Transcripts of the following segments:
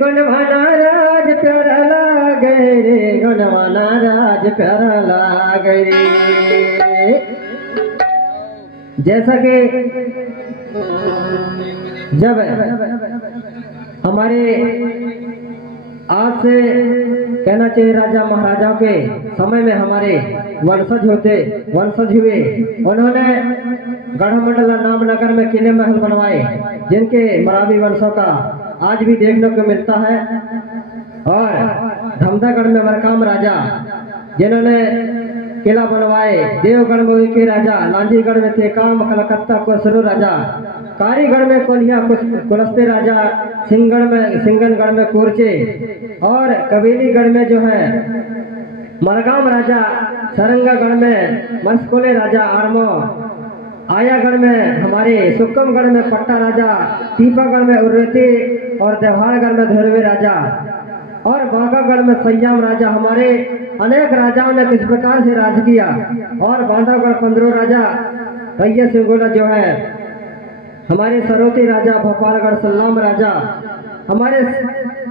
गुणवाना राज प्यारा लागे रे, गुणवाना राज प्यारा लागे रे। जैसा कि जब हमारे आज से कहना चाहिए राजा महाराजाओं के समय में हमारे वंशज हुए, उन्होंने गढ़मंडला नामनगर में किले महल बनवाए, जिनके मरावी वंशों का आज भी देखने को मिलता है। और धमदागढ़ में मरकाम राजा जिन्होंने किला बनवाए, देवगढ़ में के राजा, लांजीगढ़ में थे काम, कलकत्ता कोसरू राजा, कारीगढ़ में कोलिया कुलस्ते राजा, सिंगनगढ़ में कोरचे, और कबीलीगढ़ में जो है मरगाम राजा, सरंगागढ़ में मस्कोले राजा आरमो, आयागढ़ में हमारे सुक्कमगढ़ में पट्टा राजा, टीपागढ़ में उर्वती और देवहारगढ़ में धैर्य राजा, और बांकागढ़ में सयाम राजा। हमारे अनेक राजाओं ने किस प्रकार से राज किया। और बांधवगढ़ 15 राजा, रैया सिंगोला जो है हमारे सरोती राजा, भोपालगढ़ सल्लाम राजा, हमारे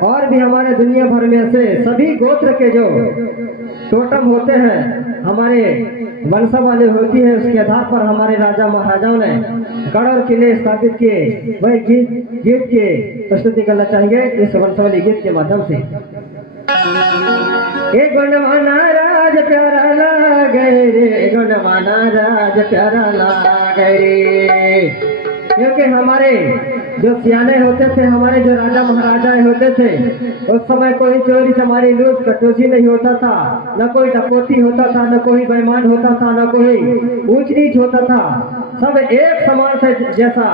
और भी हमारे दुनिया भर में से सभी गोत्र के जो टोटम होते हैं, हमारे वंशावली होती है, उसके आधार पर हमारे राजा महाराजाओं ने गढ़ और किले स्थापित किए। वही गीत के प्रस्तुति करना चाहेंगे इस वंशावली गीत के माध्यम से। एक गुणवाना राज प्यारा लागे रे, गुणवाना राज प्यारा लागे रे। क्योंकि हमारे जो सियाने होते थे, हमारे जो राजा महाराजाएं होते थे, उस समय कोई चोरी चमारी लूट कटोसी नहीं होता था, न कोई डकैती होता था, न कोई बेईमान होता था, न कोई ऊंच नीच होता था। सब एक समान से, जैसा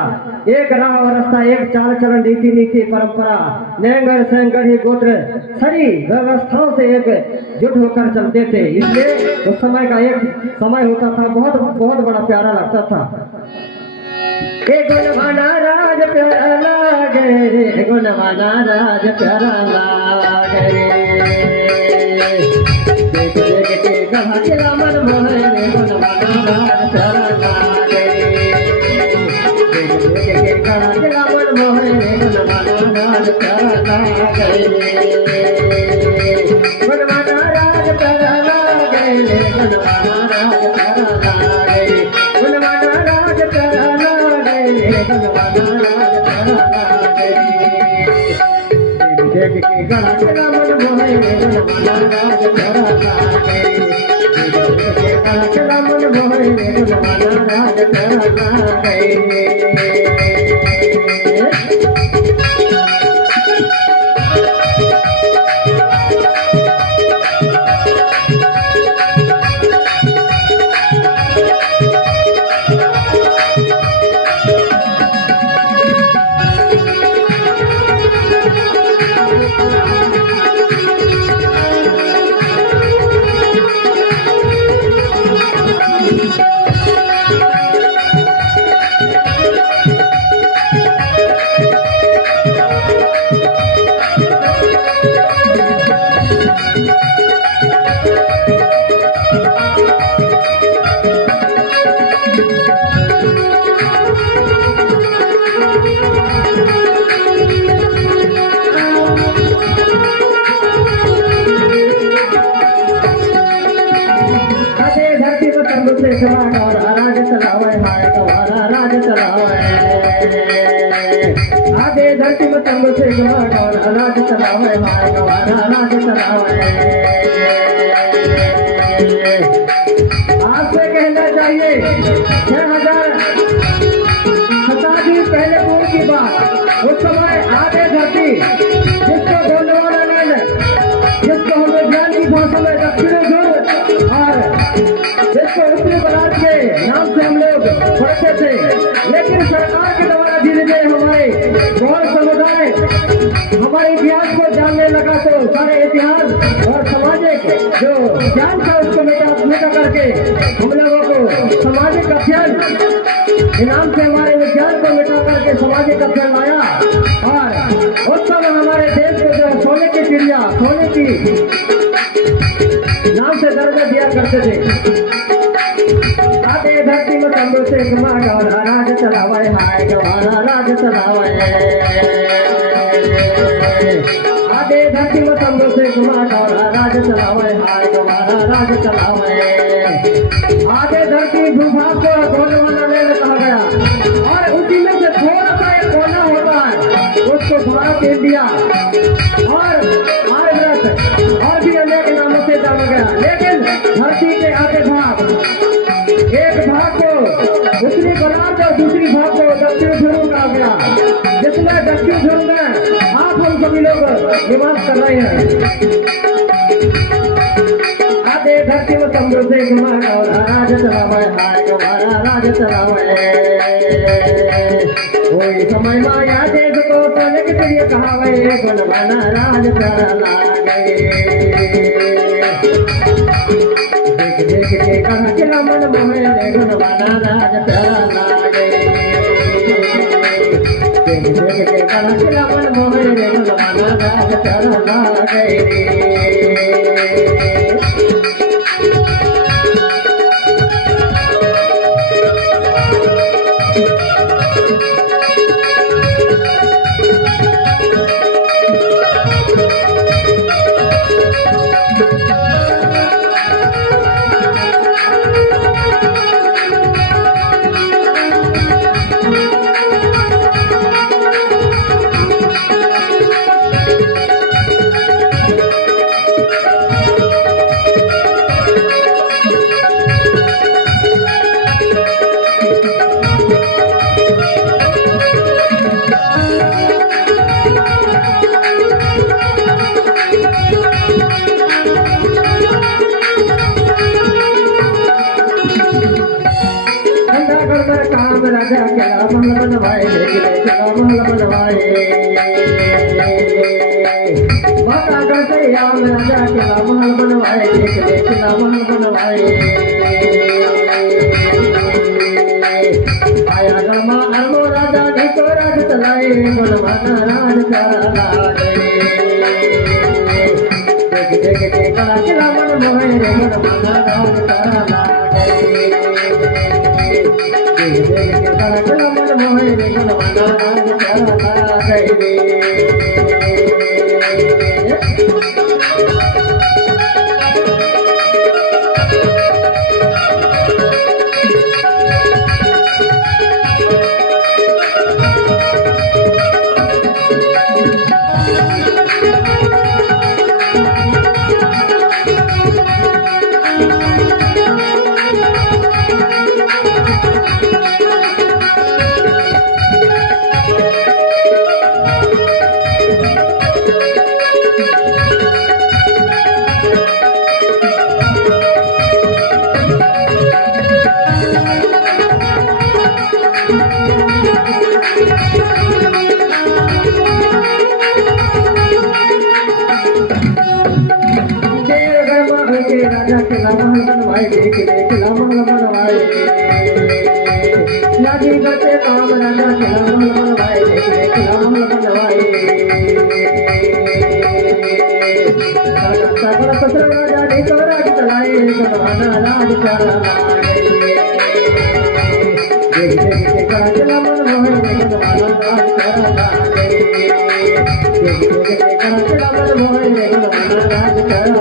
एक राह और रास्ता, एक चाल चलन, रीति नीति परंपरा, नेंगर सेंगढ़ी गोत्र सारी व्यवस्थाओं से एक जुट होकर चलते थे। इसलिए उस समय का एक समय होता था, बहुत बहुत बड़ा प्यारा लगता था। गुणवाना राज प्यारा लागे रे, गुणवाना राज प्यारा लागे रे। देख देख के गढ़ा किला मन मोहे रे, गुणवाना राज प्यारा लागे रे। देख देख के गढ़ा किला मन मोहे रे, गुणवाना राज प्यारा लागे रे। गुणवाना राज प्यारा लागे रे, गुणवाना राज प्यारा लागे रे। गुणवाना राज प्यारा देख के गढ़ा किला मन मोहे रे, गुणवाना राज प्यारा लागे रे। देख के गढ़ा किला मन मोहे रे, गुणवाना राज प्यारा लागे रे। और राज चलावे हाय गवारा राज चलावे, आगे धरती में तंबू से गवारा और राज चलावे हाय गवारा राज चलावे। आपसे कहना चाहिए 6000 शताब्दी पहले पूर्व की बात, उस समय आगे धरती जिसको गोंडवाना नैन, जिसको हमें ज्ञान की भाषा में दक्षिण और जिसको उत्तरी बरात के नाम से हम लोग पढ़ते थे, लेकिन सरकार के द्वारा धीरे धीरे हमारे गौर समुदाय हमारे इतिहास को जानने लगा, तो सारे इतिहास और सामाजिक जो ज्ञान था उसको मिटा करके हम लोगों को सामाजिक अध्ययन इनाम से हमारे विज्ञान को मिटा करके सामाजिक अध्ययन लाया। और उस समय हमारे देश को जो सोने की चिड़िया, सोने की नाम से दर्जा दिया करते थे। आते धरती में तंबू से घुमा गौरा राज चलावे हाय गौरा राज चलावे आते धरती में तंबू से घुमा गौरा राज चलावे हाय गौरा राज चलावे आते धरती भूभाग को कोने वाला ले कहा गया और उसी में से थोड़ा सा एक कोना होता है उसको भारत इंडिया और और भी अनेक नामों से जाना गया लेकिन धरती के आधे भाग एक भाग को उत्तरी गोलार्ध और दूसरी भाग को दक्षिण ध्रुव कहा गया जिसमें दक्षिण ध्रुव में आप हम सभी लोग निवास कर रहे हैं आधे धरती में तंबू से घुमा और राज चलावे हाय गौरा राज चलावे वही समय माया देख को सोने के लिए कहावे गुणवाना राज चला लागे देख देख के कहा चला मन मोहे गुणवाना राज चला लागे देख देख के कहा चला मन मोहे गुणवाना राज चला लागे राजा क्या महल बनवाए क्या महल बनवाए माता कहते राम राजा क्या महल बनवाए क्या महल बनवाए आया गमा अरमो राजा ने तो राज चलाए बनवाना राज चला देख देख के कला चला मन मोहे बनवाना राज चला राजा किला महल बनवाए किला महल बनवाए लाजी करते काम राजा किला महल बनवाए किला महल बनवाए सकल ससुर राजा ने तो राज चलाए बनवाना राज चला देख देख के कला किला मन मोहे बनवाना राज चला देख देख के कला किला मन मोहे बनवाना राज चला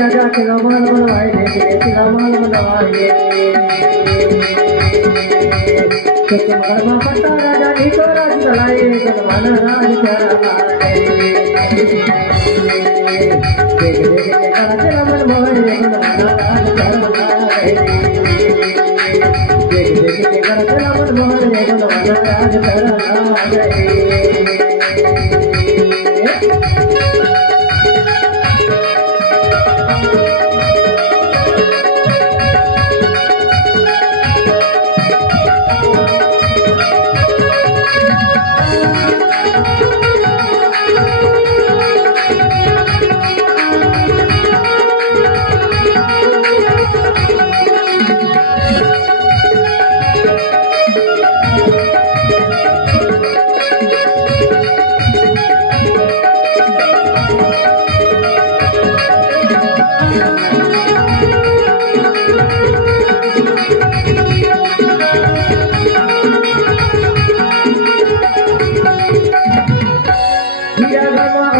राजा किला महल बनवाए किला महल बनवाए मगरमा पट्टा राजा नीको राज चलाए बनवाना राज चलाए देख देख के कराचे रमन मोहे बनवाना राज चलाए देख देख के कराचे रमन मोहे बनवाना राज चलाए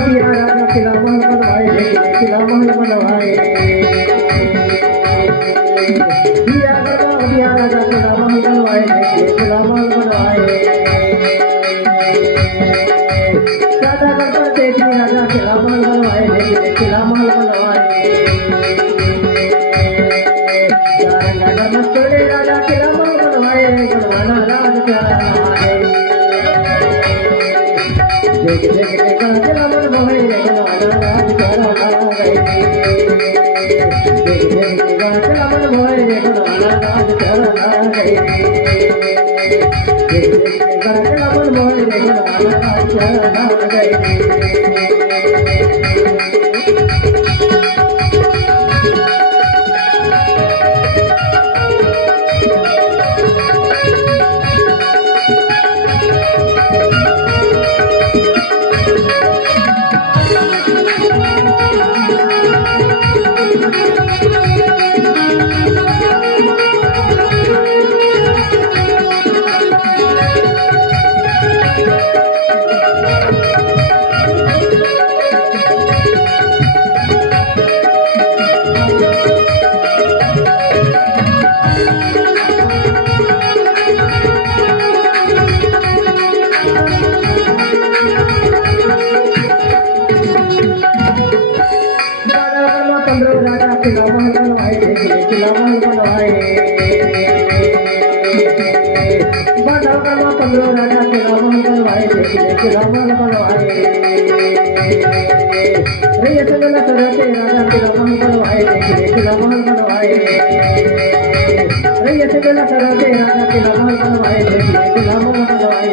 किला महल बनवाए किला महल बनवाए दिया गरबा दिया राजा किला महल बनवाए किला महल बनवाए राजा गरबा देखी राजा किला महल बनवाए किला महल बनवाए मस्तोड़े राजा किला महल बनवाए बनवाना राज चलाए देख देख के कराचे रमन मोहे बनवाना राज चलाए देख देख के कराचे रमन मोहे बनवाना राज चलाए देख देख के कराचे रमन मोहे बनवाना राज चलाए किला महल बनवाए किला महल बनवाए बाधा गरमा 15 राजा किला महल बनवाए किला महल बनवाए रैया चंदना करते राजा किला महल बनवाए किला महल बनवाए रैया चंदना करते राजा किला महल बनवाए किला महल बनवाए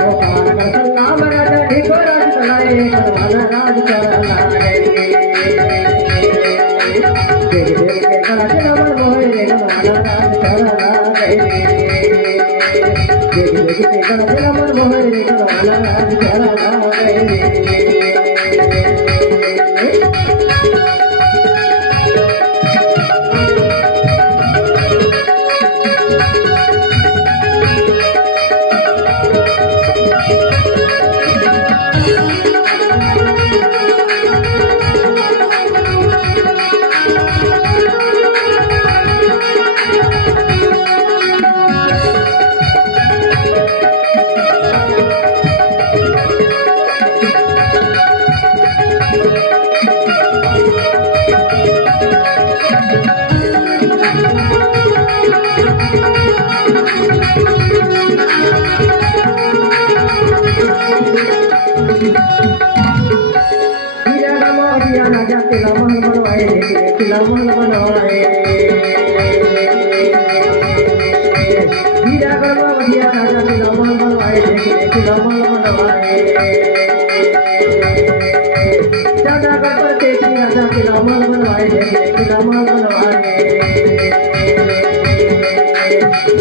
ओ पार सलाम राजा नीको राज चलाए बनवाना राज चलाए देख देख के कराचे रमन मोहे बनवाना राज चलाए देख देख के कराचे रमन मोहे बनवाना राज चलाए राजा किला महल बनवाए किला महल बनवाए हीरा गरमा बढ़िया राजा किला महल बनवाए किला महल बनवाए राजा गढ़ देखी राजा किला महल बनवाए किला महल बनवाए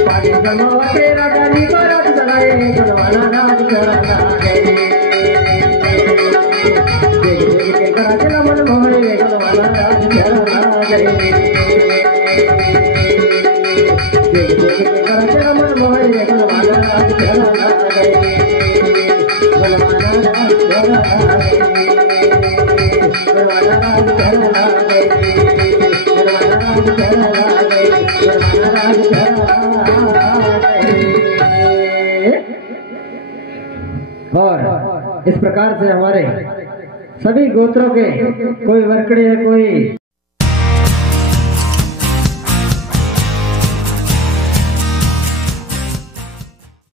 पानी गरमावते राजा नीको राज चलाए बनवाना राज चलाए कराचे रमन मोहे बनवाना राज चलाए देख देख के कराचे रमन मोहे बनवाना राज चलाए बनवाना राज चलाए बनवाना राज चलाए बनवाना राज चलाए बनवाना राज चलाए और इस प्रकार से हमारे सभी गोत्रों के कोई वरकड़े है, कोई